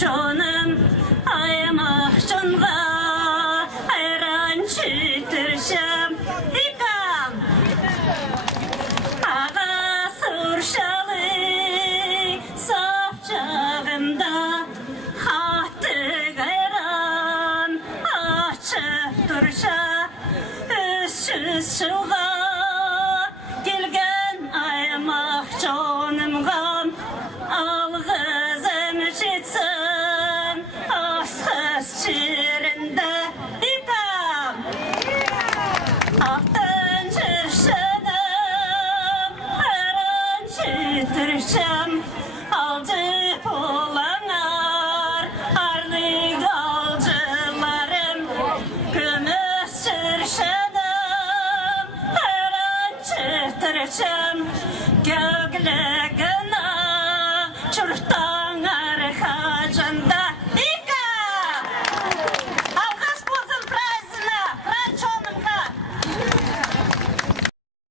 Şonum ayama şonga ayran çütürşem ikam ağa surşalı safçağımda hattı ayran açıp durşa üstsüz şuğa gelgen ayama şonumga algızım çitsin asız çirinde ikam altın çırşınım aran çitirşem alcı pulanar arlı alcılarım gümüş çırşınım aran çitirşem gögle çurtan arxacında